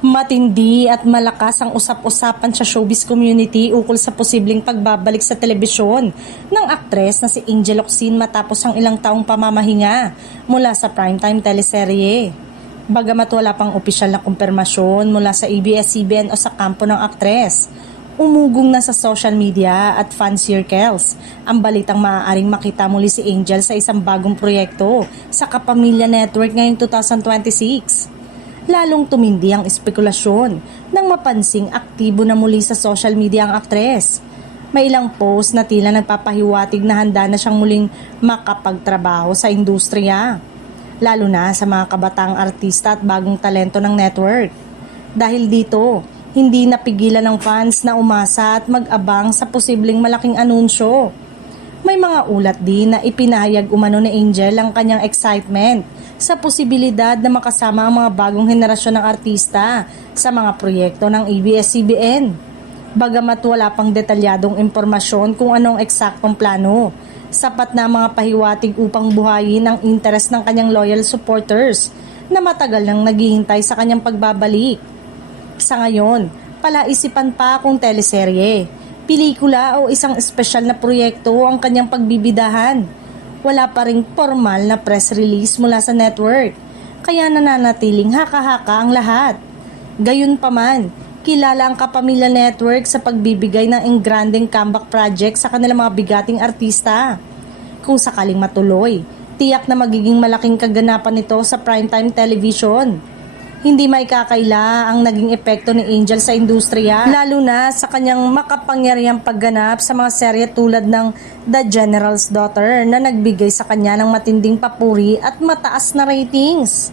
Matindi at malakas ang usap-usapan sa showbiz community ukol sa posibleng pagbabalik sa telebisyon ng aktres na si Angel Locsin matapos ang ilang taong pamamahinga mula sa primetime teleserye. Bagamat wala pang opisyal na kumpirmasyon mula sa ABS-CBN o sa kampo ng aktres, umugong na sa social media at fan circles ang balitang maaaring makita muli si Angel sa isang bagong proyekto sa Kapamilya Network ngayong 2026. Lalong tumindi ang espekulasyon nang mapansing aktibo na muli sa social media ang aktres. May ilang post na tila nagpapahiwatig na handa na siyang muling makapagtrabaho sa industriya, lalo na sa mga kabataang artista at bagong talento ng network. Dahil dito, hindi napigilan ng fans na umasa at mag-abang sa posibleng malaking anunsyo. May mga ulat din na ipinahayag umano ni Angel ang kanyang excitement sa posibilidad na makasama ang mga bagong henerasyon ng artista sa mga proyekto ng ABS-CBN. Bagamat wala pang detalyadong impormasyon kung anong eksaktong plano, sapat na mga pahiwatig upang buhayin ang interes ng kanyang loyal supporters na matagal nang naghihintay sa kanyang pagbabalik. Sa ngayon, palaisipan pa kung teleserye, pelikula o isang espesyal na proyekto ang kanyang pagbibidahan. Wala pa ring formal na press release mula sa network, kaya nananatiling haka-haka ang lahat. Gayunpaman, kilala ang Kapamilya Network sa pagbibigay ng engrandeng comeback project sa kanilang mga bigating artista. Kung sakaling matuloy, tiyak na magiging malaking kaganapan nito sa primetime television. Hindi maikakaila ang naging epekto ni Angel sa industriya, lalo na sa kanyang makapangyarihang pagganap sa mga serye tulad ng The General's Daughter na nagbigay sa kanya ng matinding papuri at mataas na ratings.